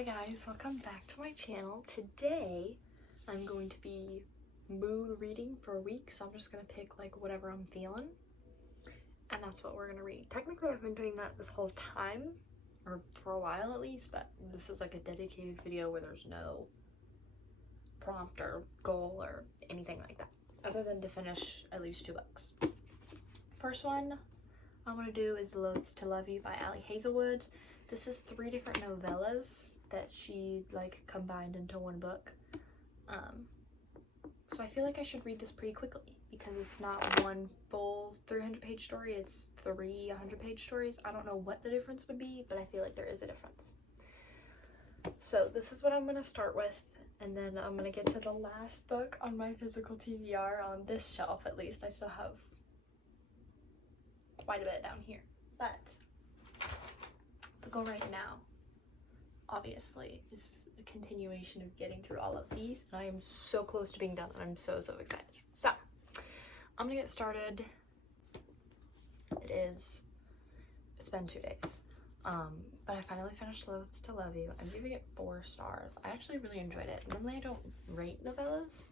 Hi guys, welcome back to my channel. Today I'm going to be mood reading for a week, so I'm just gonna pick like whatever I'm feeling and that's what we're gonna read. Technically I've been doing that this whole time, or for a while at least, but this is like a dedicated video where there's no prompt or goal or anything like that other than to finish at least 2 books. First one I'm gonna do is Loath to Love You by Ali Hazelwood. This is 3 different novellas that she like combined into one book. So I feel like I should read this pretty quickly because it's not one full 300-page story, it's 3 100-page stories. I don't know what the difference would be, but I feel like there is a difference. So this is what I'm gonna start with, and then I'm gonna get to the last book on my physical TBR on this shelf at least. I still have quite a bit down here, but the goal right now obviously is a continuation of getting through all of these, and I am so close to being done. I'm so excited. So I'm gonna get started. It's been 2 days, but I finally finished Loath to Love You. I'm giving it 4 stars. I actually really enjoyed it. Normally I don't rate novellas,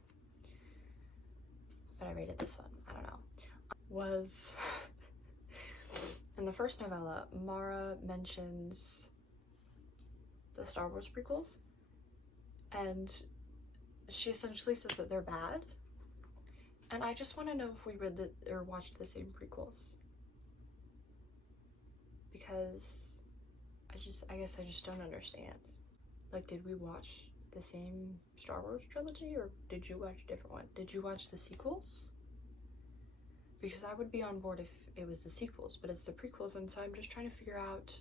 but I rated this one. I don't know. In the first novella, Mara mentions the Star Wars prequels, and she essentially says that they're bad, and I just want to know if we read or watched the same prequels, because I guess I just don't understand. Like, did we watch the same Star Wars trilogy, or did you watch a different one? Did you watch the sequels? Because I would be on board if it was the sequels, but it's the prequels, and so I'm just trying to figure out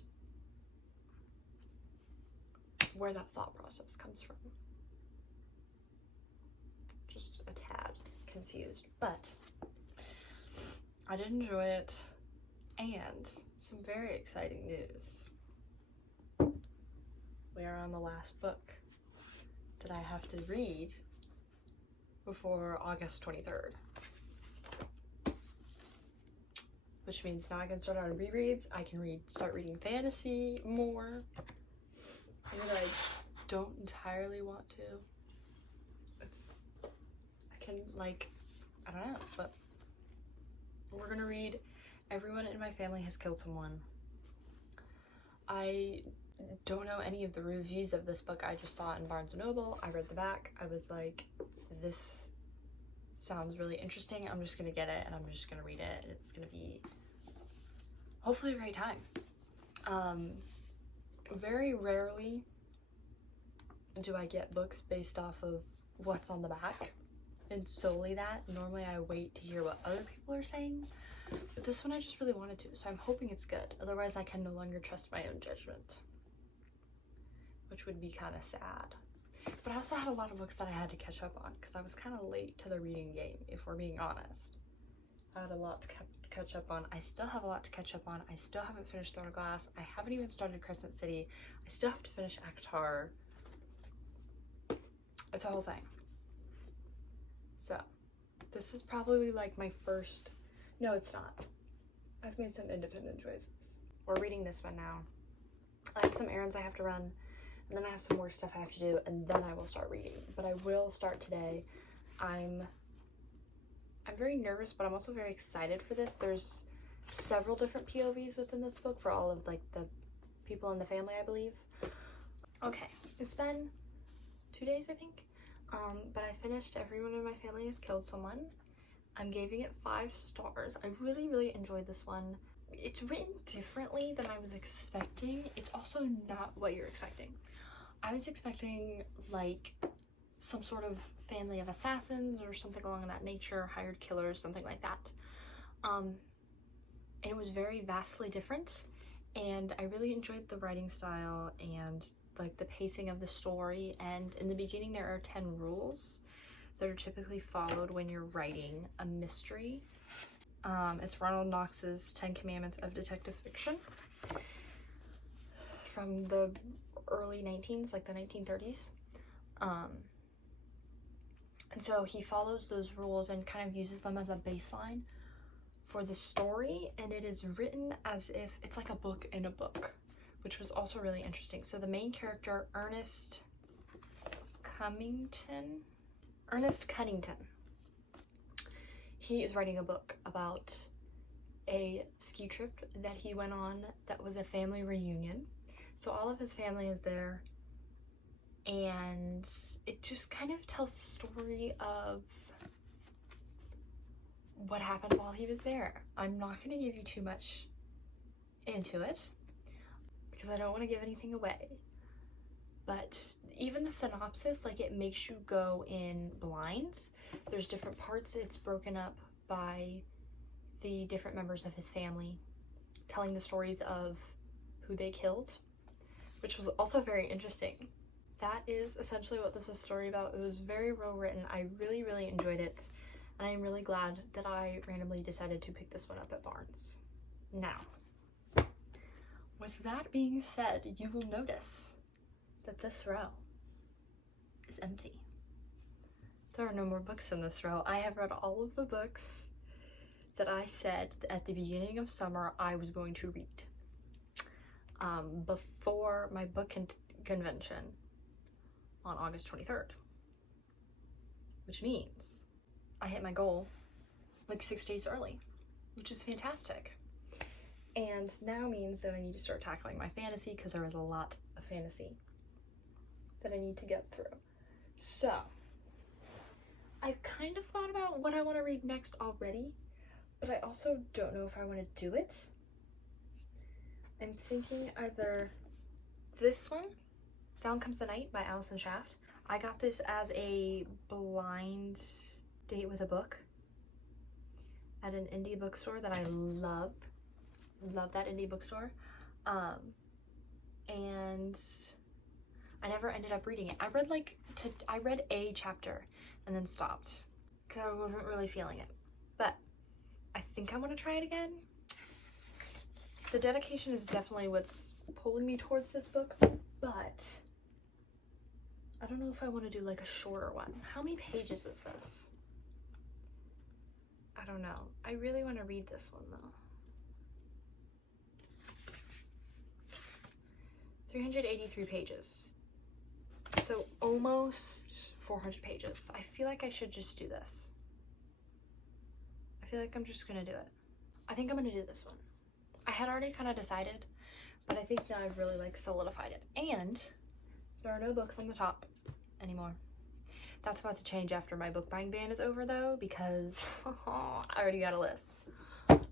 where that thought process comes from. Just a tad confused, but I did enjoy it, and some very exciting news. We are on the last book that I have to read before August 23rd. Which means now I can start on rereads. I can start reading fantasy more. Maybe that I don't entirely want to. I can, like, I don't know, but we're gonna read Everyone in My Family Has Killed Someone. I don't know any of the reviews of this book. I just saw it in Barnes & Noble. I read the back. I was like, this sounds really interesting. I'm just gonna get it and I'm just gonna read it. It's gonna be hopefully a great time. Very rarely do I get books based off of what's on the back and solely that. Normally I wait to hear what other people are saying, but this one I just really wanted to, so I'm hoping it's good. Otherwise I can no longer trust my own judgment, which would be kind of sad. But I also had a lot of books that I had to catch up on because I was kind of late to the reading game, if we're being honest. I had a lot to catch up on. I still have a lot to catch up on. I still haven't finished Throne of Glass. I haven't even started Crescent City. I still have to finish ACOTAR. It's a whole thing. So this is probably like my first, no it's not. I've made some independent choices. We're reading this one now. I have some errands I have to run, and then I have some more stuff I have to do, and then I will start reading. But I will start today. I'm very nervous, but I'm also very excited for this. There's several different POVs within this book for all of like the people in the family, I believe. Okay, it's been 2 days, I think. But I finished Everyone in My Family Has Killed Someone. I'm giving it 5 stars. I really enjoyed this one. It's written differently than I was expecting. It's also not what you're expecting. I was expecting like some sort of family of assassins or something along that nature, hired killers, something like that. And it was very vastly different, and I really enjoyed the writing style and like the pacing of the story. And in the beginning there are 10 rules that are typically followed when you're writing a mystery. It's Ronald Knox's 10 Commandments of Detective Fiction from the early 19s, like the 1930s. And so he follows those rules and kind of uses them as a baseline for the story, and it is written as if it's like a book in a book, which was also really interesting. So the main character, Ernest Cunnington, he is writing a book about a ski trip that he went on that was a family reunion. So all of his family is there, and it just kind of tells the story of what happened while he was there. I'm not going to give you too much into it because I don't want to give anything away. But even the synopsis, like, it makes you go in blinds. There's different parts. It's broken up by the different members of his family, telling the stories of who they killed, which was also very interesting. That is essentially what this is a story about. It was very well written. I really, really enjoyed it. And I'm really glad that I randomly decided to pick this one up at Barnes. Now, with that being said, you will notice that this row is empty. There are no more books in this row. I have read all of the books that I said at the beginning of summer I was going to read before my book convention on August 23rd, which means I hit my goal like 6 days early, which is fantastic. And now means that I need to start tackling my fantasy, because there is a lot of fantasy that I need to get through. So I've kind of thought about what I want to read next already, but I also don't know if I want to do it. I'm thinking either this one, Down Comes the Night by Allison Shaft. I got this as a blind date with a book at an indie bookstore that I love that indie bookstore, and I never ended up reading it. I read a chapter and then stopped because I wasn't really feeling it, but I think I want to try it again. The dedication is definitely what's pulling me towards this book, but I don't know if I want to do like a shorter one. How many pages is this? I don't know. I really want to read this one though. 383 pages. So almost 400 pages. I feel like I should just do this. I feel like I'm just gonna do it. I think I'm gonna do this one. I had already kind of decided, but I think now I've really like solidified it. And there are no books on the top anymore. That's about to change after my book buying ban is over though, because I already got a list.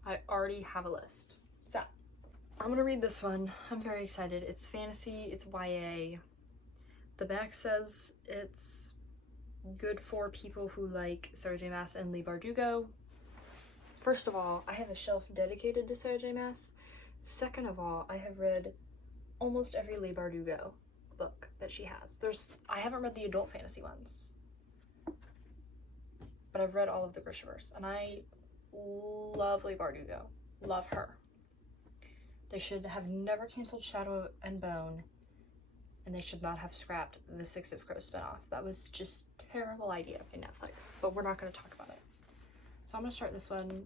I already have a list. So I'm gonna read this one. I'm very excited. It's fantasy, it's YA. The back says it's good for people who like Sarah J Maas and Leigh Bardugo. First of all, I have a shelf dedicated to Sarah J Maas. Second of all, I have read almost every Leigh Bardugo book that she has. I haven't read the adult fantasy ones, but I've read all of the Grishaverse, and I love Leigh Bardugo. Love her. They should have never canceled Shadow and Bone, and they should not have scrapped the Six of Crows spinoff. That was just a terrible idea by Netflix, but we're not going to talk about it. So I'm going to start this one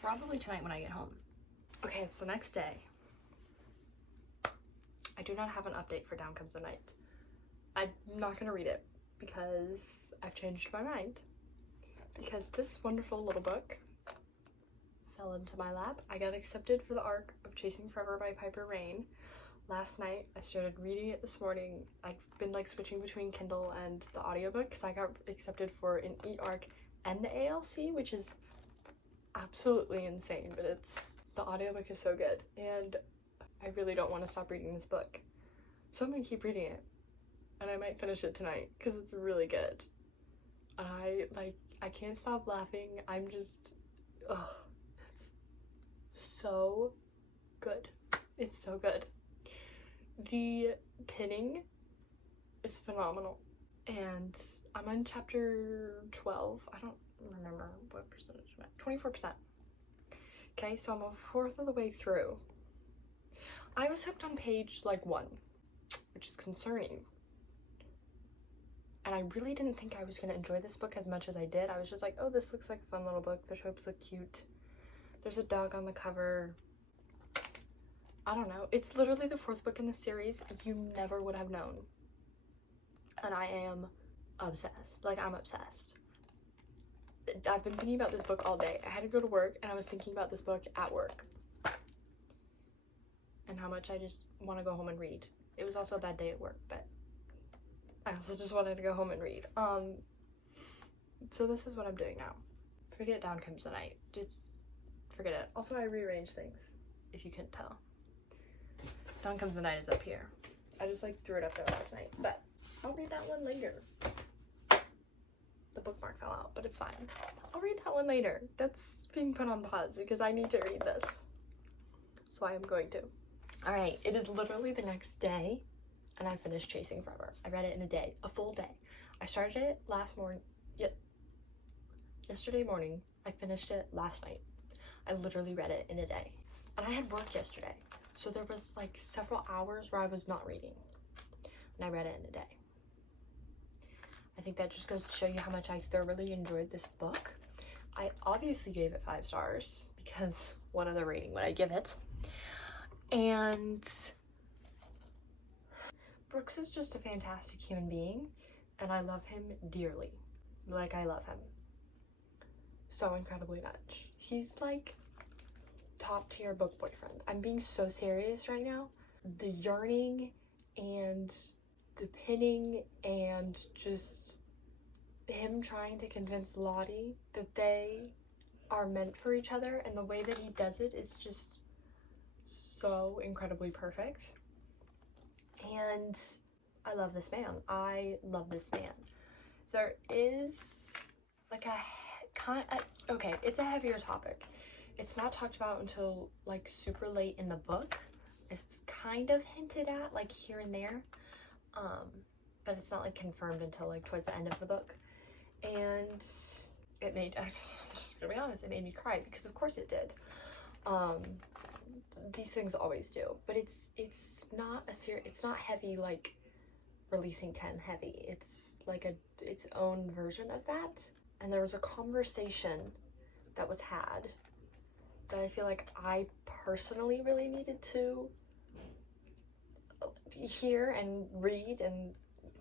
probably tonight when I get home. Okay, it's the next day. I do not have an update for Down Comes the Night. I'm not going to read it because I've changed my mind. Because this wonderful little book fell into my lap. I got accepted for the arc of Chasing Forever by Piper Rain last night. I started reading it this morning. I've been like switching between Kindle and the audiobook because I got accepted for an e-arc and the ALC, which is absolutely insane, but the audiobook is so good, and I really don't want to stop reading this book. So I'm gonna keep reading it, and I might finish it tonight because it's really good. I can't stop laughing. I'm just, it's so good. It's so good. The pinning is phenomenal, and I'm on chapter 12. I don't remember what percentage I'm at. 24%. Okay, so I'm a fourth of the way through. I was hooked on page like 1, which is concerning. And I really didn't think I was going to enjoy this book as much as I did. I was just like, oh, this looks like a fun little book. The tropes look cute. There's a dog on the cover. I don't know. It's literally the 4th book in the series. You never would have known. And I am obsessed. Like, I'm obsessed. I've been thinking about this book all day. I had to go to work and I was thinking about this book at work. And how much I just want to go home and read. It was also a bad day at work, but I also just wanted to go home and read. So this is what I'm doing now. Forget Down Comes the Night. Just forget it. Also, I rearranged things, if you couldn't tell. Down Comes the Night is up here. I just like threw it up there last night, but I'll read that one later. The bookmark fell out, but it's fine. I'll read that one later. That's being put on pause because I need to read this. So I am going to. All right, it is literally the next day and I finished Chasing Forever. I read it in a day, a full day. I started it yesterday morning. I finished it last night. I literally read it in a day. And I had work yesterday. So there was like several hours where I was not reading. And I read it in a day. I think that just goes to show you how much I thoroughly enjoyed this book. I obviously gave it 5 stars because what other rating would I give it? And Brooks is just a fantastic human being and I love him dearly. Like, I love him so incredibly much. He's like top tier book boyfriend. I'm being so serious right now. The yearning and the pinning and just him trying to convince Lottie that they are meant for each other, and the way that he does it is just so incredibly perfect. And I love this man. I love this man. There is like okay, it's a heavier topic. It's not talked about until like super late in the book. It's kind of hinted at like here and there, but it's not like confirmed until like towards the end of the book. And it made, I'm just gonna be honest, it made me cry because of course it did. These things always do, but it's not it's not heavy like Releasing 10 heavy. It's like its own version of that. And there was a conversation that was had that I feel like I personally really needed to hear and read and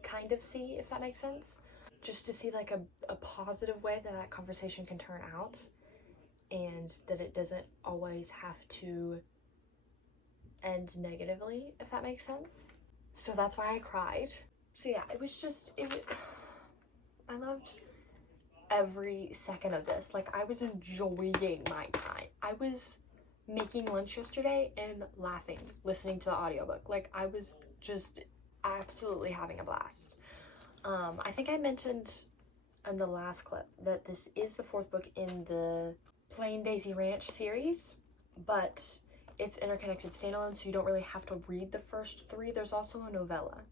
kind of see, if that makes sense. Just to see like a positive way that that conversation can turn out, and that it doesn't always have to end negatively, if that makes sense. So that's why I cried. So yeah, it was just, I loved every second of this. Like, I was enjoying my time. I was making lunch yesterday and laughing, listening to the audiobook. Like, I was just absolutely having a blast. I think I mentioned in the last clip that this is the 4th book in the Plain Daisy Ranch series, but it's interconnected standalone, so you don't really have to read the first 3. There's also a novella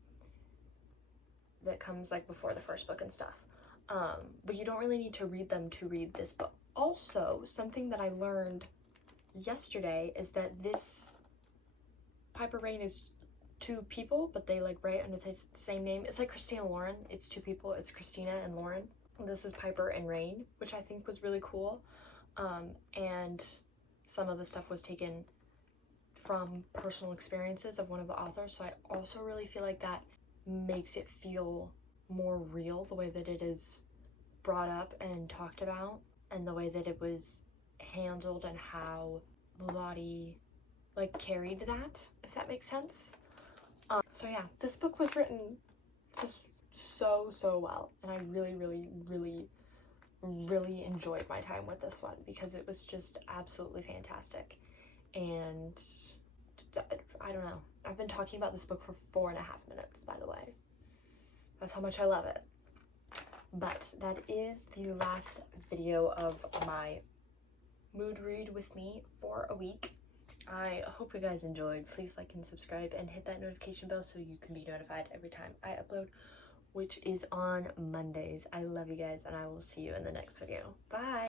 that comes like before the first book and stuff. But you don't really need to read them to read this book. Also, something that I learned yesterday is that this Piper Rain is 2 people, but they like write under the same name. It's like Christina Lauren. It's 2 people. It's Christina and Lauren. This is Piper and Rain, which I think was really cool. And some of the stuff was taken from personal experiences of one of the authors. So I also really feel like that makes it feel more real, the way that it is brought up and talked about, and the way that it was handled, and how Lottie like carried that, if that makes sense. So yeah, this book was written just so well, and I really enjoyed my time with this one because it was just absolutely fantastic. And I don't know, I've been talking about this book for 4.5 minutes, by the way. That's how much I love it. But that is the last video of my mood read with me for a week. I hope you guys enjoyed. Please like and subscribe and hit that notification bell so you can be notified every time I upload, which is on Mondays. I love you guys, and I will see you in the next video. Bye!